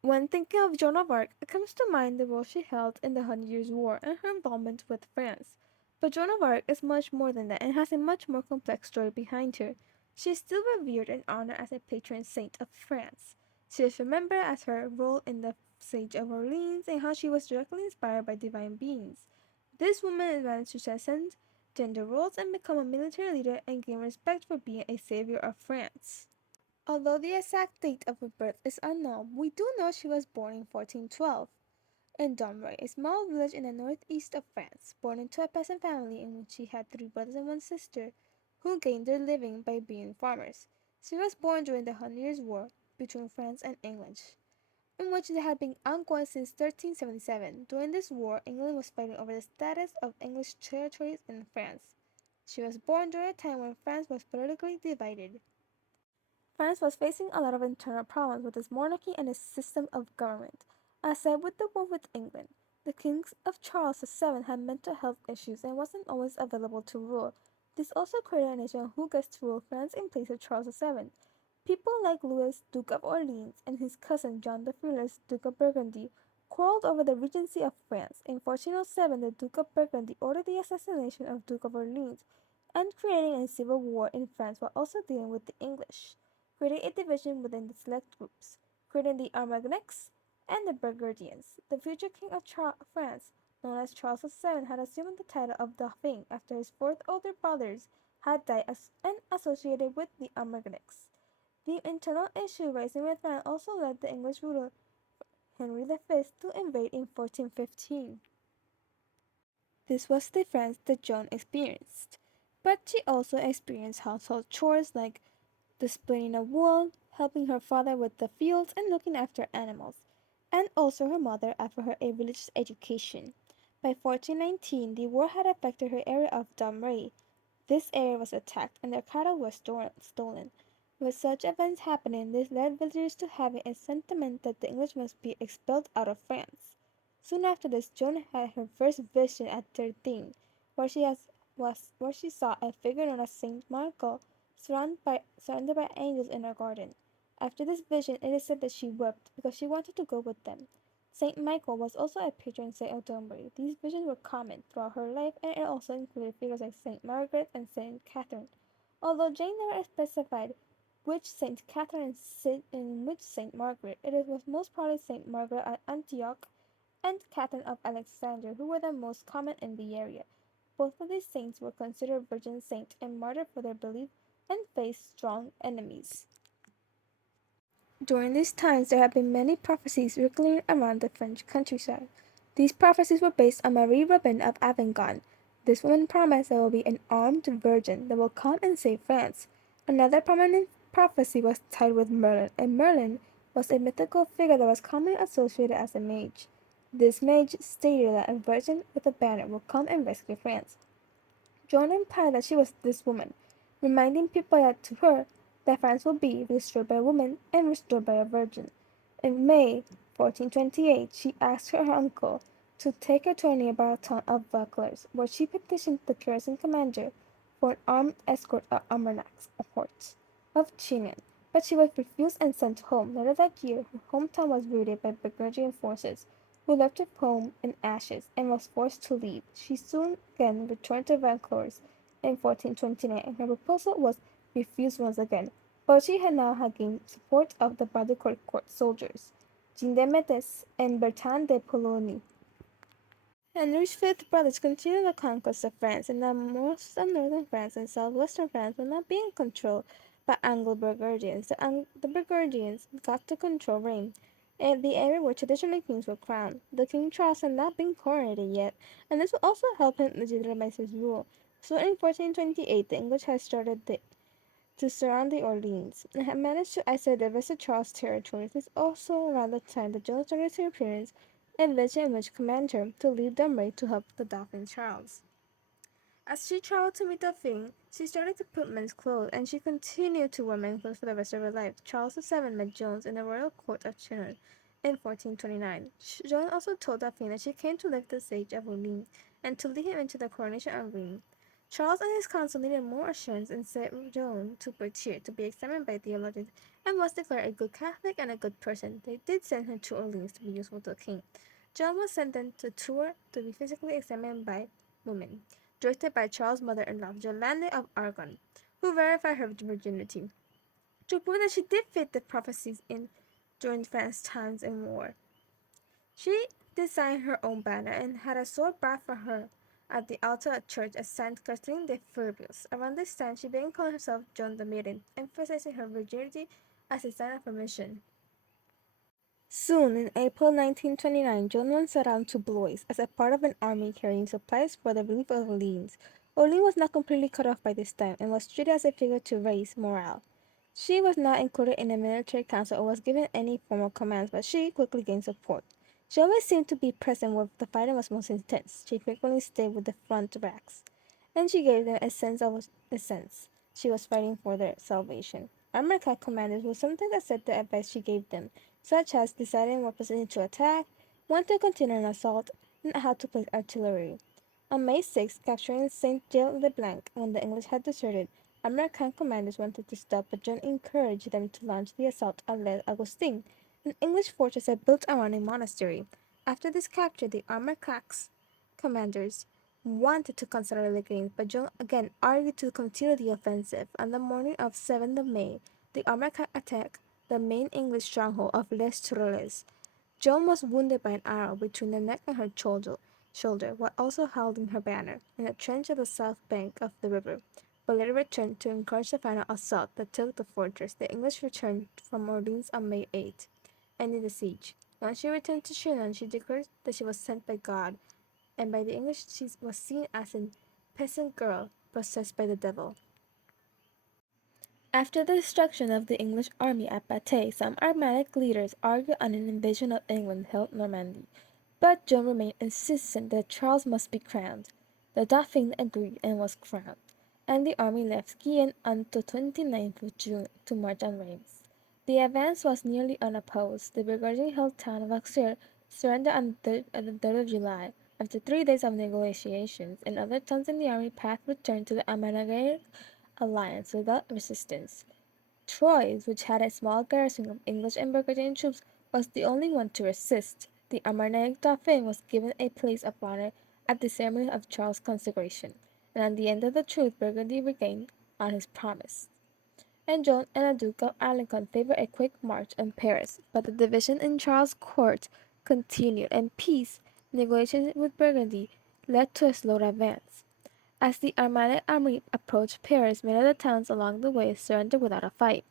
When thinking of Joan of Arc, it comes to mind the role she held in the Hundred Years' War and her involvement with France. But Joan of Arc is much more than that and has a much more complex story behind her. She is still revered and honored as a patron saint of France. She is remembered as her role in the Siege of Orleans and how she was directly inspired by divine beings. This woman managed to transcend gender roles and become a military leader and gain respect for being a savior of France. Although the exact date of her birth is unknown, we do know she was born in 1412 in Domrey, a small village in the northeast of France, born into a peasant family in which she had three brothers and one sister, who gained their living by being farmers. She was born during the Hundred Years' War between France and England, in which they had been ongoing since 1377. During this war, England was fighting over the status of English territories in France. She was born during a time when France was politically divided. France was facing a lot of internal problems with its monarchy and its system of government. As said with the war with England, the kings of Charles VII had mental health issues and wasn't always available to rule. This also created a nation who gets to rule France in place of Charles VII. People like Louis, Duke of Orleans, and his cousin John the Fearless, Duke of Burgundy, quarreled over the regency of France. In 1407, the Duke of Burgundy ordered the assassination of Duke of Orleans and creating a civil war in France while also dealing with the English, creating a division within the select groups, creating the Armagnacs and the Burgundians. The future king of France, known as Charles VII, had assumed the title of Dauphin after his four older brothers had died and associated with the Armagnacs. The internal issue rising with France also led the English ruler Henry V to invade in 1415. This was the France that Joan experienced, but she also experienced household chores like the spinning of wool, helping her father with the fields, and looking after animals, and also her mother after her a religious education. By 1419, the war had affected her area of Domrey. This area was attacked and their cattle were stolen. With such events happening, this led villagers to having a sentiment that the English must be expelled out of France. Soon after this, Joan had her first vision at 13, where she saw a figure known as Saint Michael surrounded by angels in her garden. After this vision, it is said that she wept because she wanted to go with them. Saint Michael was also a patron saint of Dunbury. These visions were common throughout her life, and it also included figures like Saint Margaret and Saint Catherine. Although Jane never specified which Saint Catherine and which Saint Margaret, it was most probably Saint Margaret at Antioch and Catherine of Alexandria, who were the most common in the area. Both of these saints were considered virgin saints and martyred for their belief and faced strong enemies. During these times, there have been many prophecies circulating around the French countryside. These prophecies were based on Marie Robin of Avignon. This woman promised there will be an armed virgin that will come and save France. Another prominent prophecy was tied with Merlin, and Merlin was a mythical figure that was commonly associated as a mage. This mage stated that a virgin with a banner will come and rescue France. Joan implied that she was this woman, reminding people that to her that France will be destroyed by a woman and restored by a virgin. In May 1428, she asked her uncle to take her to a nearby town of Vaucluse, where she petitioned the garrison commander for an armed escort of Armagnacs, hordes, of Chinon, but she was refused and sent home. Later that year, her hometown was raided by Burgundian forces, who left her home in ashes and was forced to leave. She soon again returned to Vaucluse in 1429, and her proposal was refused once again, but she had now gained support of the Baudricourt court soldiers, Jean de Mettes and Bertrand de Poulengy. Henry's fifth brothers continued the conquest of France, and now most of northern France and southwestern France were now being controlled by Anglo-Burgundians. The Burgundians got to control Reims, and the area where traditional kings were crowned. The King Charles had not been coronated yet, and this would also help him legitimize his rule. So in 1428, the English had started to surround the Orleans, and had managed to isolate the rest of Charles' territories. This is also around the time that Joan started her appearance and eventually English commanded her to leave Dunbury to help the Dauphin Charles. As she traveled to meet Dauphin, she started to put men's clothes, and she continued to wear men's clothes for the rest of her life. Charles VII met Joan in the royal court of Chinon in 1429. Joan also told Dauphin that she came to lift the siege of Orleans and to lead him into the coronation of Reims. Charles and his council needed more assurance and sent Joan to Poitiers to be examined by theologians and was declared a good Catholic and a good person. They did send her to Orleans to be useful to the king. Joan was sent then to Tours to be physically examined by women, directed by Charles' mother-in-law, Joan of Arc, who verified her virginity to prove that she did fit the prophecies in during France's times in war. She designed her own banner and had a sword brought for her at the altar at church as Saint Catherine de Fourvière. Around this time, she began calling herself Joan the Maiden, emphasizing her virginity as a sign of her mission. Soon, in April 1929, Joan set out to Blois as a part of an army carrying supplies for the relief of Orleans. Orleans was not completely cut off by this time and was treated as a figure to raise morale. She was not included in a military council or was given any formal commands, but she quickly gained support. She always seemed to be present where the fighting was most intense. She frequently stayed with the front ranks, and she gave them a sense she was fighting for their salvation. American commanders would sometimes accept the advice she gave them, such as deciding what position to attack, when to continue an assault, and how to place artillery. On May 6, capturing Saint Gilles le Blanc when the English had deserted, American commanders wanted to stop, but John encouraged them to launch the assault on Les Augustins, an English fortress built around a monastery. After this capture, the Armagnacs commanders wanted to consolidate the gains, but John again argued to continue the offensive. On the morning of 7th of May, the Armagnacs attacked the main English stronghold of Les Tourelles. Joan was wounded by an arrow between the neck and her shoulder, while also holding her banner, in a trench at the south bank of the river, but later returned to encourage the final assault that took the fortress. The English returned from Orleans on May 8, ending the siege. When she returned to Chinon, she declared that she was sent by God, and by the English she was seen as a peasant girl possessed by the devil. After the destruction of the English army at Patay, some Armagnac leaders argued an invasion of England held Normandy, but Joan remained insistent that Charles must be crowned. The Dauphin agreed and was crowned, and the army left Gien on the 29th of June to march on Reims. The advance was nearly unopposed. The brigadier held town of Auxerre surrendered on the 3rd of July. After 3 days of negotiations, in other towns in the army path returned to the Armagnac alliance without resistance. Troyes, which had a small garrison of English and Burgundian troops, was the only one to resist. The Armagnac Dauphin was given a place of honor at the ceremony of Charles' consecration, and at the end of the truce Burgundy regained on his promise. And Joan and the Duke of Alençon favored a quick march on Paris, but the division in Charles' court continued, and peace negotiations with Burgundy led to a slow advance. As the Armagnac army approached Paris, many of the towns along the way surrendered without a fight.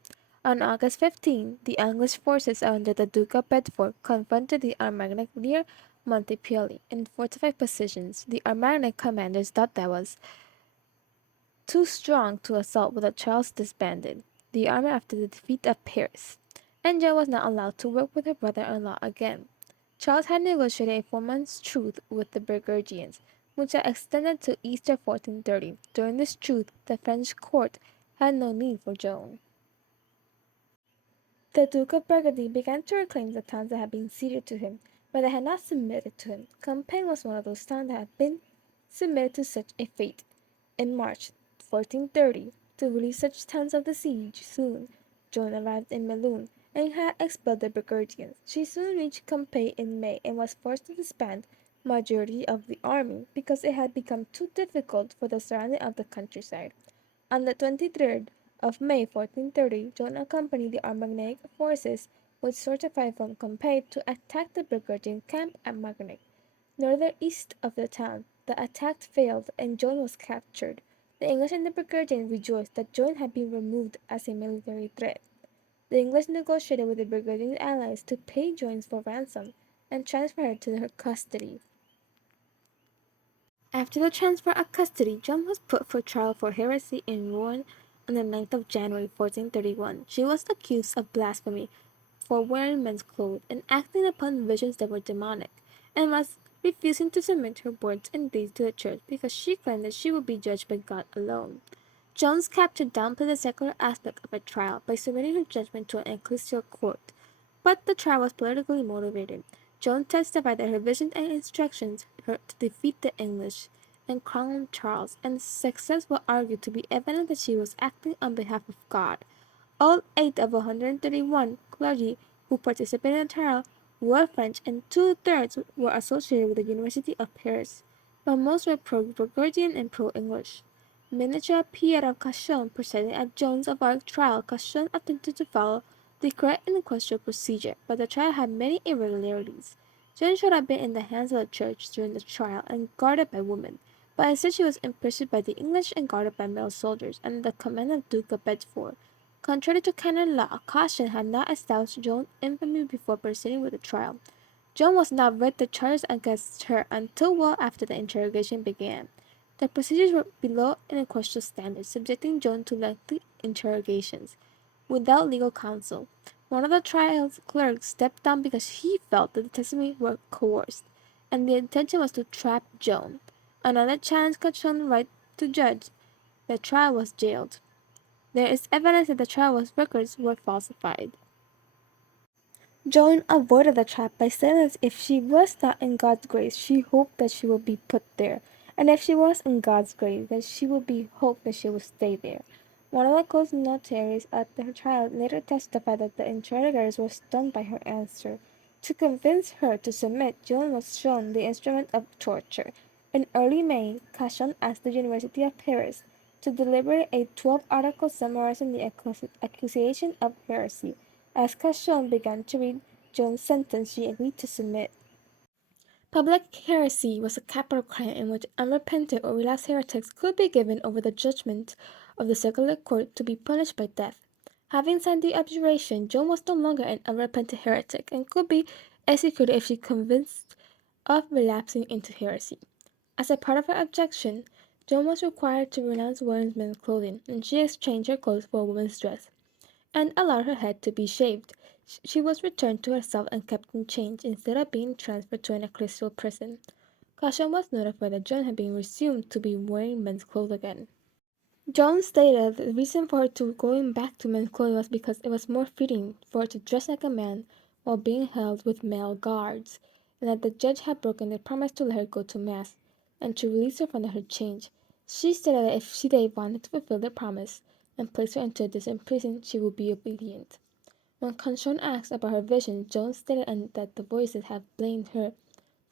On August 15, the English forces under the Duke of Bedford confronted the Armagnac near Montpellier in fortified positions. The Armagnac commanders thought that was too strong to assault without Charles disbanded the army after the defeat of Paris, and Joan was not allowed to work with her brother-in-law again. Charles had negotiated a 4 months' truce with the Burgundians, which had extended to Easter 1430. During this truce, the French court had no need for Joan. The Duke of Burgundy began to reclaim the towns that had been ceded to him, but they had not submitted to him. Compiègne was one of those towns that had been submitted to such a fate. In March 1430, to relieve such towns of the siege, Joan arrived in Melun and had expelled the Burgundians. She soon reached Compiègne in May and was forced to disband majority of the army because it had become too difficult for the surrounding of the countryside. On the 23rd of May 1430, Joan accompanied the Armagnac forces with fortified from Compiègne to attack the Burgundian camp at Magnac, northeast of the town. The attack failed and Joan was captured. The English and the Burgundians rejoiced that Joan had been removed as a military threat. The English negotiated with the Burgundian allies to pay Joan for ransom and transfer her to her custody. After the transfer of custody, Joan was put for trial for heresy in Rouen on the 9th of January 1431. She was accused of blasphemy for wearing men's clothes and acting upon visions that were demonic, and was refusing to submit her words and deeds to the church because she claimed that she would be judged by God alone. Joan's capture downplayed the secular aspect of her trial by submitting her judgment to an ecclesial court, but the trial was politically motivated. Joan testified that her visions and instructions her to defeat the English, and crowned Charles, and success was argued to be evidence that she was acting on behalf of God. All 8 of 131 clergy who participated in the trial were French, and two-thirds were associated with the University of Paris, but most were pro-Gregorian and pro-English. Miniature Piero Cachon presided at Joan of Arc trial. Cachon attempted to follow the correct inquisitorial procedure, but the trial had many irregularities. Joan should have been in the hands of the church during the trial and guarded by women, but instead she was imprisoned by the English and guarded by male soldiers under the command of Duke of Bedford. Contrary to canon law, Caution had not established Joan's infamy before proceeding with the trial. Joan was not read the charges against her until well after the interrogation began. The procedures were below inquisitorial standards, subjecting Joan to lengthy interrogations without legal counsel. One of the trial's clerks stepped down because he felt that the testimony were coerced, and the intention was to trap Joan. Another challenged Caution's right to judge. The trial was jailed. There is evidence that the trial records were falsified. Joan avoided the trap by saying that if she was not in God's grace, she hoped that she would be put there, and if she was in God's grace, that she would be hoped that she would stay there. One of the court notaries at the trial later testified that the interrogators were stunned by her answer. To convince her to submit, Joan was shown the instrument of torture. In early May, Cauchon asked the University of Paris to deliberate a 12 article summarizing the accusation of heresy. As Cauchon began to read Joan's sentence, she agreed to submit. Public heresy was a capital crime in which unrepentant or relapsed heretics could be given over the judgment of the secular court to be punished by death. Having signed the abjuration, Joan was no longer an unrepentant heretic and could be executed if she convinced of relapsing into heresy. As a part of her objection, Joan was required to renounce wearing men's clothing, and she exchanged her clothes for a woman's dress and allowed her head to be shaved. She was returned to her cell and kept in chains instead of being transferred to an ecclesiastical prison. Caution was notified that Joan had been resumed to be wearing men's clothes again. Joan stated that the reason for her to going back to men's clothing was because it was more fitting for her to dress like a man while being held with male guards, and that the judge had broken their promise to let her go to mass and to release her from her change. She stated that if they wanted to fulfill their promise and place her into a distant prison, she would be obedient. When Conchon asked about her vision, Joan stated that the voices had blamed her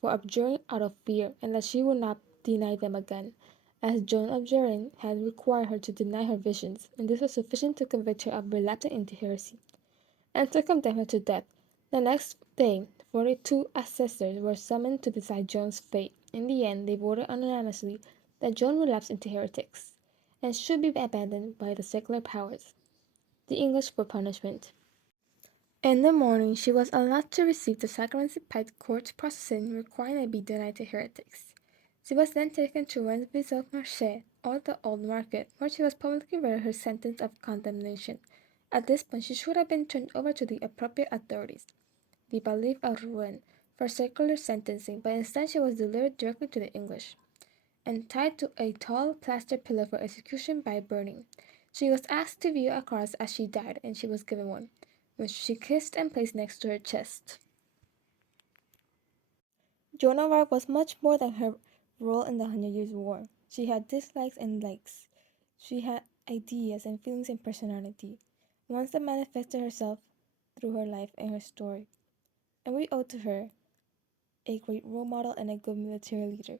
for abjuring out of fear, and that she would not deny them again, as Joan abjuring had required her to deny her visions, and this was sufficient to convict her of relapsing into heresy, and to condemn her to death. The next day, 42 assessors were summoned to decide Joan's fate. In the end, they voted unanimously that Joan relapsed into heretics, and should be abandoned by the secular powers. The English for punishment. In the morning, she was allowed to receive the sacraments by court processing, requiring it be denied to heretics. She was then taken to Rennes-Marché, or the Old Market, where she was publicly read her sentence of condemnation. At this point, she should have been turned over to the appropriate authorities, the Bailiff of Rouen, for secular sentencing, but instead she was delivered directly to the English and tied to a tall plaster pillar for execution by burning. She was asked to view a cross as she died, and she was given one, which she kissed and placed next to her chest. Joan of Arc was much more than her role in the Hundred Years' War. She had dislikes and likes. She had ideas and feelings and personality, ones that manifested herself through her life and her story. And we owe to her a great role model and a good military leader.